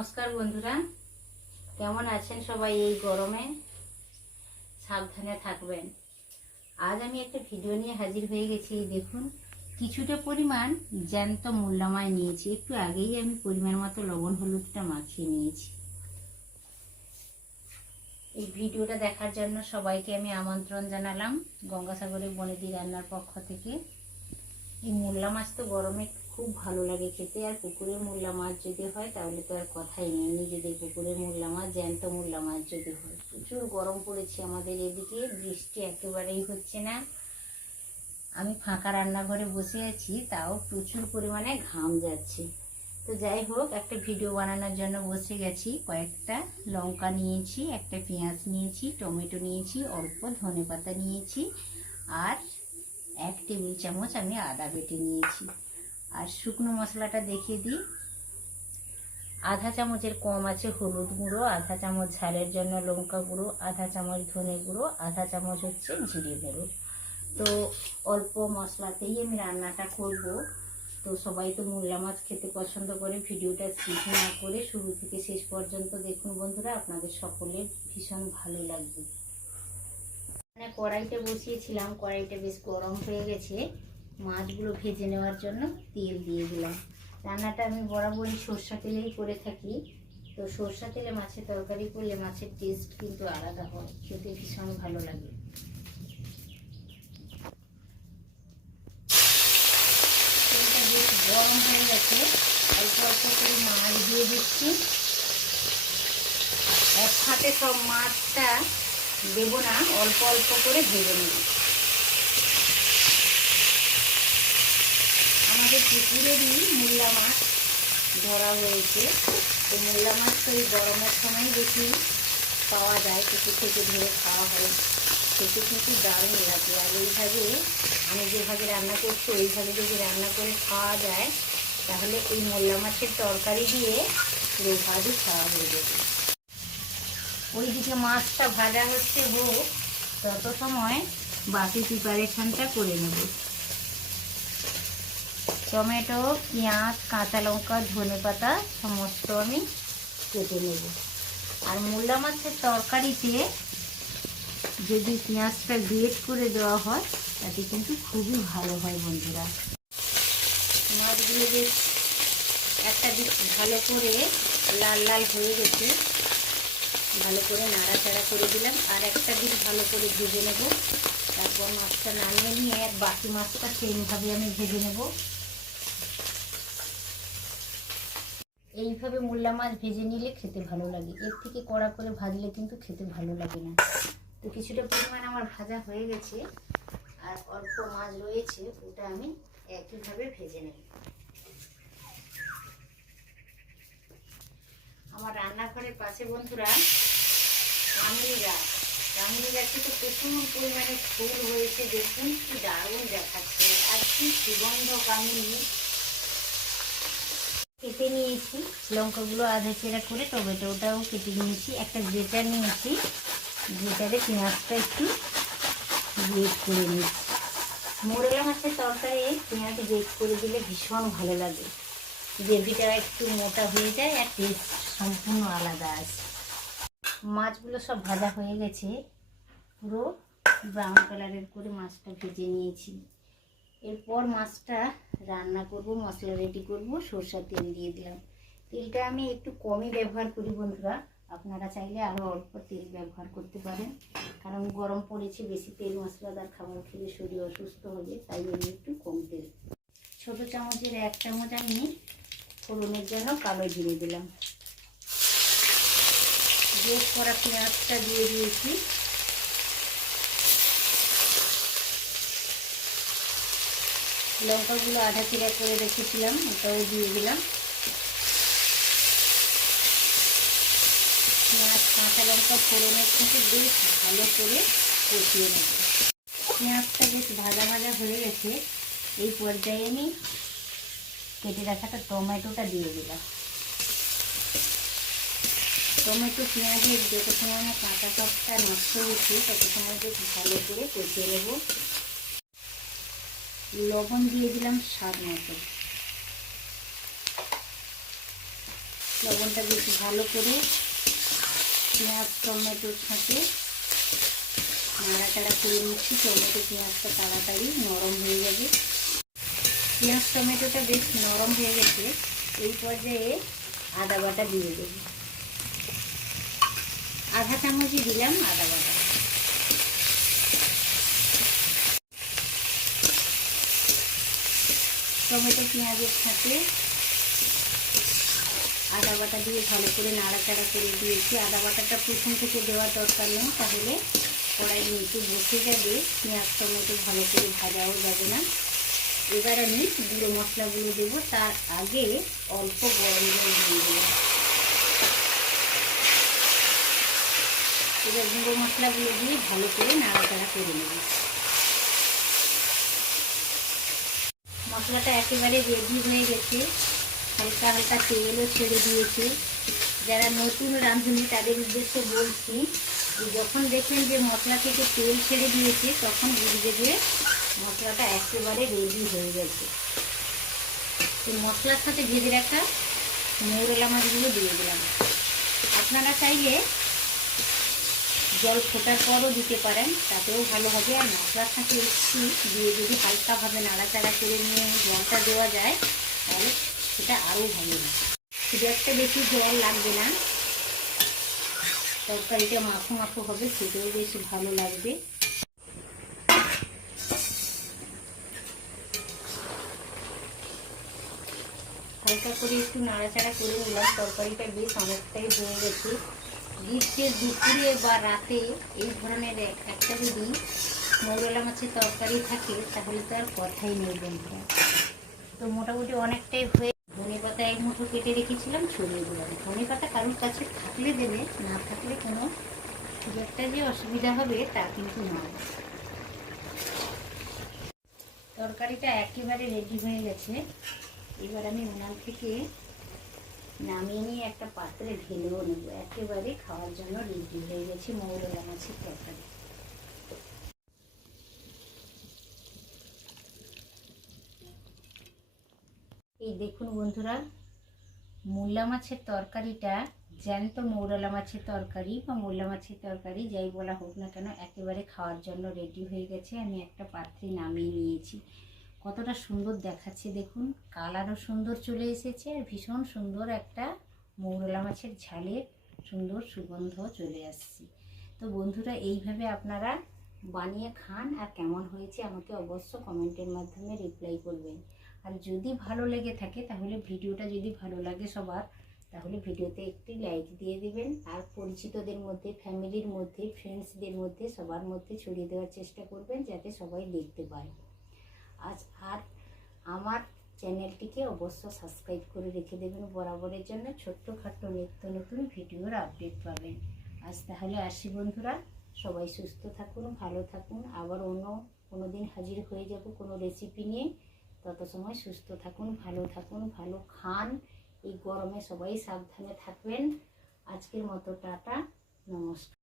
নমস্কার বন্ধুরা, কেমন আছেন সবাই? এই গরমে সাবধানে থাকবেন। আজ আমি একটা ভিডিও নিয়ে হাজির হয়ে গেছি। দেখুন, কিছুটা পরিমাণ জ্যান্ত মূল্লা মাছ নিয়েছি। একটু আগেই আমি পরিমাণ মতো লবণ হলুদটা মাখিয়ে নিয়েছি। এই ভিডিওটা দেখার জন্য সবাইকে আমি আমন্ত্রণ জানালাম গঙ্গাসাগরের বনেদি রান্নার পক্ষ থেকে। এই মূল্লা মাছ তো গরমে খুব ভালো লাগে খেতে। আর পুকুরের মূল্লা মাছ যদি হয় তাহলে তো আর কথাই নেই। নিজেদের পুকুরের মূল্লা মাছ, জ্যান্ত মূল্লা মাছ যদি হয়। প্রচুর গরম পড়েছে আমাদের এদিকে, বৃষ্টি একেবারেই হচ্ছে না। আমি ফাঁকা রান্নাঘরে বসে আছি, তাও প্রচুর পরিমাণে ঘাম যাচ্ছে। তো যাই হোক, একটা ভিডিও বানানোর জন্য বসে গেছি। কয়েকটা লঙ্কা নিয়েছি, একটা পেঁয়াজ নিয়েছি, টমেটো নিয়েছি, অল্প ধনেপাতা নিয়েছি, আর 1 টেবিল চামচ আমি আদা বেটে নিয়েছি। আর শুকনো মশলাটা দেখিয়ে দিই। আধা চামচের কম আছে হলুদ গুঁড়ো, আধা চামচ ঝালের জন্য লঙ্কা গুঁড়ো, আধা চামচ ধনে গুঁড়ো, আধা চামচ হচ্ছে জিরে গুঁড়ো। তো অল্প মশলাতেই আমি রান্নাটা করব। তো সবাই তো মূল্লা মাছ খেতে পছন্দ করে। ভিডিওটা স্কিপ না করে শুরু থেকে শেষ পর্যন্ত দেখুন বন্ধুরা, আপনাদের সকলের ভীষণ ভালো লাগবে। কড়াইটা বসিয়েছিলাম, কড়াইটা বেশ গরম হয়ে গেছে। মাছগুলো ভেজে নেওয়ার জন্য তেল দিয়ে দিলাম। রান্নাটা আমি বরাবরই সরষা তেলেই করে থাকি। তো সরষা তেলে মাছের তরকারি করলে মাছের টেস্ট কিন্তু আলাদা হয়, খেতে ভীষণ ভালো লাগে। তেলটা বেশ গরম হয়ে গেছে, অল্প অল্প করে মাছ দিয়ে দিচ্ছি। একসাথে সব মাছটা দেবো না, অল্প অল্প করে ভেজে নেব। আমাদের পুকুরেরই মূল্লা মাছ ধরা হয়েছে। তো মূল্লা মাছ তো এই গরমের সময় বেশি পাওয়া যায়, পুকুর থেকে ধরে খাওয়া হয়। খেতে কিন্তু দারুণ লাগে। আর এইভাবে আমি যেভাবে রান্না করছি ওইভাবে যদি রান্না করে খাওয়া যায় তাহলে এই মূল্লা মাছের তরকারি দিয়ে পুরো ভাজই খাওয়া হয়ে যাবে। ওইদিকে মাছটা ভাজা হচ্ছে হোক, তত সময় বাকি প্রিপারেশনটা করে নেব। টমেটো, পেঁয়াজ, কাঁচা লঙ্কা, ধনেপাতা সমস্ত আমি কেটে নেব। আর মূল্লা মাছের তরকারিতে যদি পেঁয়াজটা গ্রেট করে দেওয়া হয় তাতে কিন্তু খুবই ভালো হয় বন্ধুরা। মাছগুলো বেশ একটা দিক ভালো করে লাল লাল হয়ে গেছে, ভালো করে নাড়াচাড়া করে দিলাম। আর একটা দিক ভালো করে ভেজে নেব। তারপর মাছটা নামিয়ে নিয়ে বাকি মাছটা সেমভাবে আমি ভেজে নেব। এইভাবে মূল্লা মাছ ভেজে নিলে খেতে ভালো লাগে। এর থেকে কড়া করে ভাজলে কিন্তু খেতে ভালো লাগে না। তো কিছুটা পরিমাণ আমার ভাজা হয়ে গেছে, আর অল্প মাছ রয়েছে, ওটা আমি একইভাবে ভেজে নেব। আমার রান্নাঘরের পাশে বন্ধুরা কামিনী গাছ, কামিনী গাছে তো প্রচুর পরিমাণে ফুল হয়েছে। দেখুন কি দারুণ দেখাচ্ছে, আর কি সুগন্ধ কামিনী। কেটে নিয়েছি লঙ্কাগুলো আধা চেরা করে, টমেটোটাও কেটে নিয়েছি, একটা গ্রেটার নিয়েছি, গ্রেটারে পেঁয়াজটা একটু গ্রেট করে নিয়েছি। মোরেলা মাছের তরকারি পেঁয়াজ গ্রেট করে দিলে ভীষণ ভালো লাগে। গ্রেভিটা একটু মোটা হয়ে যায় আর টেস্ট সম্পূর্ণ আলাদা আছে। মাছগুলো সব ভাজা হয়ে গেছে, পুরো ব্রাউন কালারের করে মাছটা ভেজে নিয়েছি। এরপর মাছটা রান্না করব, মশলা রেডি করব। সরষের তেল দিয়ে দিলাম। তেলটা আমি একটু কমই ব্যবহার করি বন্ধুরা, আপনারা চাইলে আরও অল্প তেল ব্যবহার করতে পারেন। কারণ গরম পড়েছে, বেশি তেল মশলাদার খাবার খেলে শরীর অসুস্থ হবে, তাই আমি একটু কম তেল। ছোটো চামচের 1 চামচ আমি ফোড়নের জন্য কালো জিরে দিলাম। গ্রেট করা পেঁয়াজটা দিয়ে দিয়েছি। লঙ্কাগুলো আধা চিরা করে রেখেছিলাম, ওটাও দিয়ে দিলাম। পেঁয়াজ, কাঁচা লঙ্কা ফোড়নের থেকে বেশ ভালো করে কষিয়ে নেব। পেঁয়াজটা বেশ ভাজা ভাজা হয়ে গেছে। এই পর্যায়ে আমি কেটে রাখাটা টমেটোটা দিয়ে দিলাম। টমেটো পেঁয়াজের যত সময় না কাঁচা সবটা নষ্ট হচ্ছে তত সময় বেশ ভালো করে কষিয়ে নেব। লবণ দিয়ে দিলাম স্বাদ মতো। লবণটা বেশ ভালো করে পেঁয়াজ টমেটোর সাথে নাড়াচাড়া করে নিচ্ছি। টমেটো পেঁয়াজটা তাড়াতাড়ি নরম হয়ে যাবে। পেঁয়াজ টমেটোটা বেশ নরম হয়ে গেছে। এই পর্যায়ে আদা বাটা দিয়ে দেব। আধা চামচই দিলাম আদা বাটা। টমেটো পেঁয়াজের সাথে আদা বাটা দিয়ে ভালো করে নাড়াচাড়া করে দিয়েছি। আদা বাটাটা প্রথম থেকে দেওয়ার দরকার নেই, তাহলে কড়াই নিচে বসে যাবে, পেঁয়াজ টমেটো ভালো করে ভাজাও যাবে না। এবার আমি গুঁড়ো মশলাগুলো দেবো। তার আগে অল্প গরম জল দিয়ে দেবো। এবার গুঁড়ো মশলাগুলো দিয়ে ভালো করে নাড়াচাড়া করে নেব। মশলাটা একেবারে রেডি হয়ে গেছে। হালকা হালকা তেলও ছেড়ে দিয়েছে। যারা নতুন রাঁধুনি তাদের উদ্দেশ্যে বলছি যে যখন দেখেন যে মশলা থেকে তেল ছেড়ে দিয়েছে তখন বুঝবে যে মশলাটা একেবারে রেডি হয়ে গেছে। তো মশলার সাথে ভেজে রাখা মৌরলা মাছগুলো দিয়ে দিলাম। আপনারা চাইলে জল ফোটার পরও দিতে পারেন, তাতেও ভালো হবে। আর মশলার সাথে একটু দিয়ে যদি হালকাভাবে নাড়াচাড়া করে নিয়ে জলটা দেওয়া যায় তাহলে সেটা আরও ভালো লাগে। খুব একটা বেশি জল লাগবে না, তরকারিটা মাখো মাখো হবে, খেতেও বেশ ভালো লাগবে। হালকা করে একটু নাড়াচাড়া করে নিলাম। তরকারিটা বেশ অনেকটাই হয়ে গেছে। গ্রীষ্মের দুপুরে বা রাতে এই ধরনের একটা যদি মৌরলা মাছের তরকারি থাকে তাহলে তো আর কথাই নেই বন্ধুরা। তো মোটামুটি অনেকটাই হয়ে, ধনে পাতা এক মুঠো কেটে রেখেছিলাম, ছড়িয়ে দিলাম। ধনে পাতা কারোর কাছে থাকলে দেবে, না থাকলে কোনো খুব একটা যে অসুবিধা হবে তা কিন্তু নয়। তরকারিটা একেবারে রেডি হয়ে গেছে। এবার আমি উনান থেকে নামিয়ে নিয়ে একটা পাত্রে ঢেলেও নেব। একেবারে খাওয়ার জন্য রেডি হয়ে গেছে মৌরলা মাছের তরকারি। এই দেখুন বন্ধুরা, মৌরলা মাছের তরকারিটা জ্যান্ত মৌরলা মাছের তরকারি বা মৌরলা মাছের তরকারি যাই বলা হোক না কেন একেবারে খাওয়ার জন্য রেডি হয়ে গেছে। আমি একটা পাত্রে নামিয়ে নিয়েছি। কতটা সুন্দর দেখাচ্ছে দেখুন, কালারও সুন্দর চলে এসেছে আর ভীষণ সুন্দর একটা মৌরলা মাছের ঝালের সুন্দর সুগন্ধ চলে আসছে। তো বন্ধুরা এইভাবে আপনারা বানিয়ে খান, আর কেমন হয়েছে আমাকে অবশ্য কমেন্টের মাধ্যমে রিপ্লাই করবেন। আর যদি ভালো লেগে থাকে তাহলে ভিডিওটা যদি ভালো লাগে সবার, তাহলে ভিডিওতে একটি লাইক দিয়ে দিবেন। আর পরিচিতদের মধ্যে, ফ্যামিলির মধ্যে, ফ্রেন্ডসদের মধ্যে, সবার মধ্যে ছড়িয়ে দেওয়ার চেষ্টা করবেন যাতে সবাই দেখতে পায়। আর আমার চ্যানেলটিকে অবশ্য সাবস্ক্রাইব করে রেখে দেবেন বরাবরের জন্য। ছোট্টখাট্ট নিত্য নতুন ভিডিওর আপডেট পাবেন। আজ তাহলে আসি বন্ধুরা, সবাই সুস্থ থাকুন, ভালো থাকুন। আবার অন্য কোনো দিন হাজির হয়ে যাব কোনো রেসিপি নিয়ে। তত সময় সুস্থ থাকুন, ভালো থাকুন, ভালো খান। এই গরমে সবাই সাবধানে থাকবেন। আজকের মতো টাটা, নমস্কার।